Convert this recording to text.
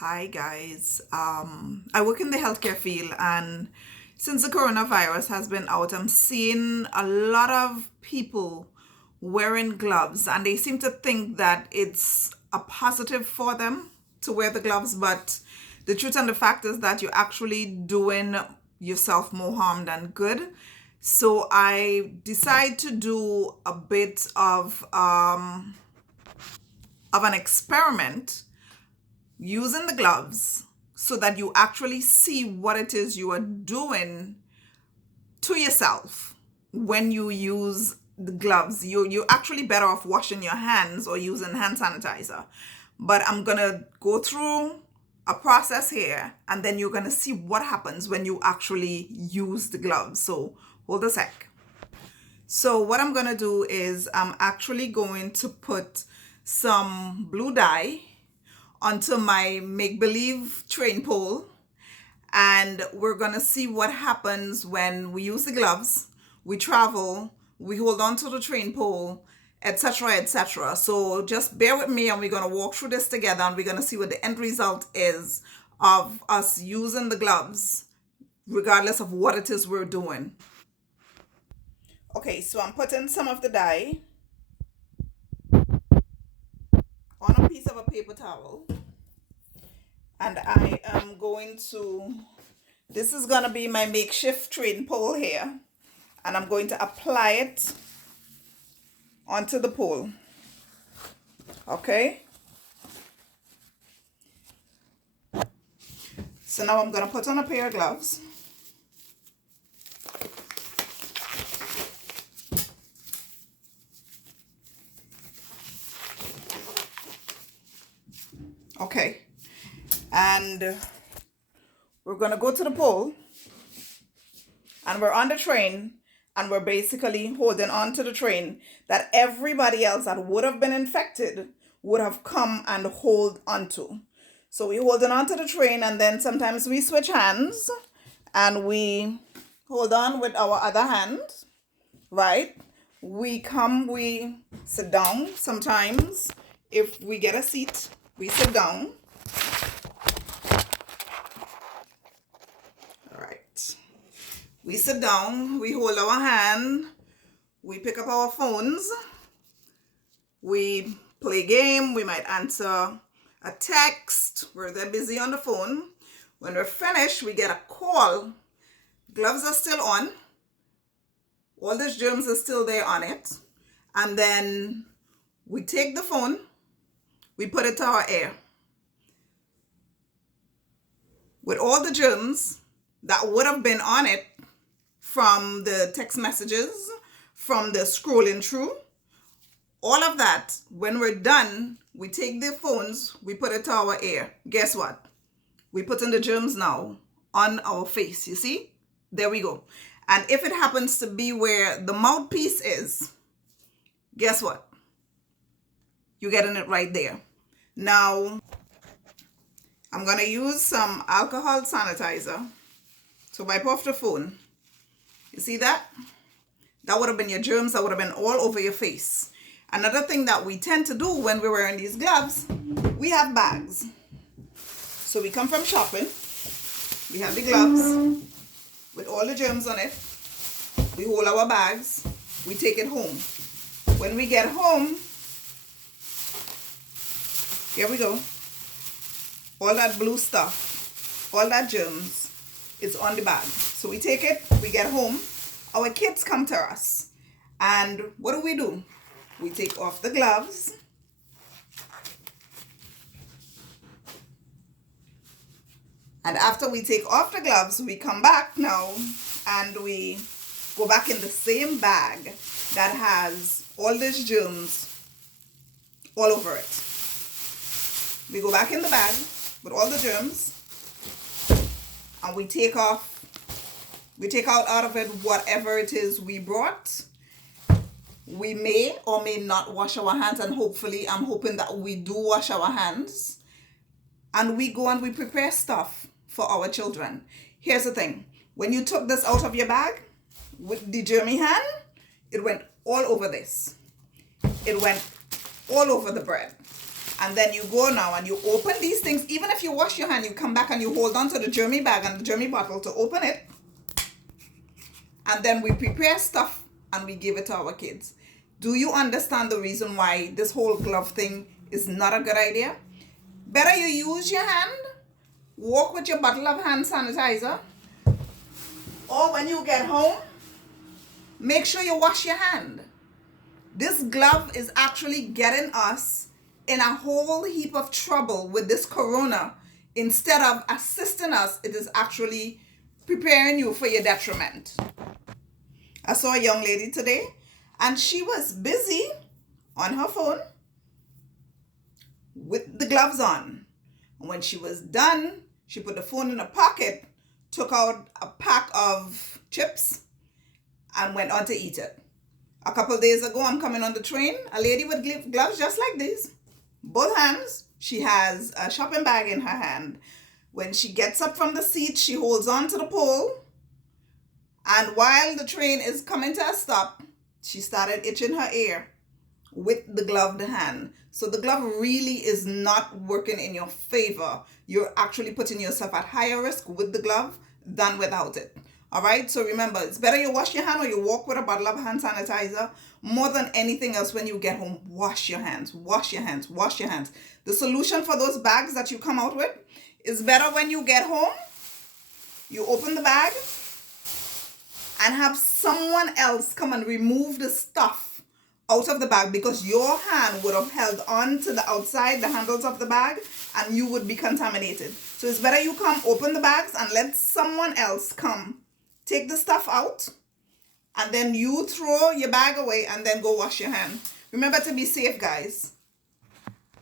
Hi guys. I work in the healthcare field, and since the coronavirus has been out, I'm seeing a lot of people wearing gloves, and they seem to think that it's a positive for them to wear the gloves, but the truth and the fact is that you're actually doing yourself more harm than good. So I decide to do a bit of an experiment using the gloves so that you actually see what it is you are doing to yourself when you use the gloves. You're actually better off washing your hands or using hand sanitizer. But I'm gonna go through a process here, and then you're gonna see what happens when you actually use the gloves. So hold a sec. So what I'm gonna do is I'm actually going to put some blue dye onto my make-believe train pole, and we're gonna see what happens when we use the gloves, we travel, we hold on to the train pole, etc., etc. So just bear with me, and we're gonna walk through this together, and we're gonna see what the end result is of us using the gloves regardless of what it is we're doing. Okay, so I'm putting some of the dye on a piece of a paper towel, and I am going to, this is going to be my makeshift train pole here, and I'm going to apply it onto the pole. Okay, so now I'm going to put on a pair of gloves. Okay, and we're going to go to the pole, and we're on the train, and we're basically holding on to the train that everybody else that would have been infected would have come and hold onto. So we're holding on to the train, and then sometimes we switch hands and we hold on with our other hand, right? We sit down. Sometimes if we get a seat, we sit down. All right. We sit down, we hold our hand, we pick up our phones, we play game, we might answer a text, where they're busy on the phone. When we're finished, we get a call. Gloves are still on. All these germs are still there on it. And then we take the phone, we put it to our ear. With all the germs that would have been on it from the text messages, from the scrolling through, all of that, when we're done, we take the phones, we put it to our ear. Guess what? We put in the germs now on our face, you see? There we go. And if it happens to be where the mouthpiece is, guess what? You're getting it right there. Now, I'm going to use some alcohol sanitizer to wipe off the phone. You see that? That would have been your germs. That would have been all over your face. Another thing that we tend to do when we're wearing these gloves, we have bags. So we come from shopping. We have the gloves with all the germs on it. We hold our bags. We take it home. When we get home, here we go. All that blue stuff, all that germs is on the bag. So we take it, we get home. Our kids come to us. And what do? We take off the gloves. And after we take off the gloves, we come back now and we go back in the same bag that has all these germs all over it. We go back in the bag with all the germs, and we take out of it whatever it is we brought. We may or may not wash our hands, and hopefully I'm hoping that we do wash our hands, and we go and we prepare stuff for our children. Here's the thing. When you took this out of your bag with the germy hand, it went all over this. It went all over the bread. And then you go now and you open these things. Even if you wash your hand, you come back and you hold on to the germy bag and the germy bottle to open it. And then we prepare stuff and we give it to our kids. Do you understand the reason why this whole glove thing is not a good idea? Better you use your hand, walk with your bottle of hand sanitizer, or when you get home, make sure you wash your hand. This glove is actually getting us in a whole heap of trouble with this corona. Instead of assisting us, it is actually preparing you for your detriment. I saw a young lady today and she was busy on her phone with the gloves on. And when she was done, she put the phone in her pocket, took out a pack of chips and went on to eat it. A couple days ago, I'm coming on the train, a lady with gloves just like these, both hands. She has a shopping bag in her hand. When she gets up from the seat, she holds on to the pole. And while the train is coming to a stop, she started itching her ear with the gloved hand. So the glove really is not working in your favor. You're actually putting yourself at higher risk with the glove than without it. All right, so remember, it's better you wash your hand or you walk with a bottle of hand sanitizer. More than anything else, when you get home, wash your hands, wash your hands, wash your hands. The solution for those bags that you come out with is better when you get home, you open the bag and have someone else come and remove the stuff out of the bag, because your hand would have held on to the outside, the handles of the bag, and you would be contaminated. So it's better you come open the bags and let someone else come take the stuff out, and then you throw your bag away and then go wash your hand. Remember to be safe, guys.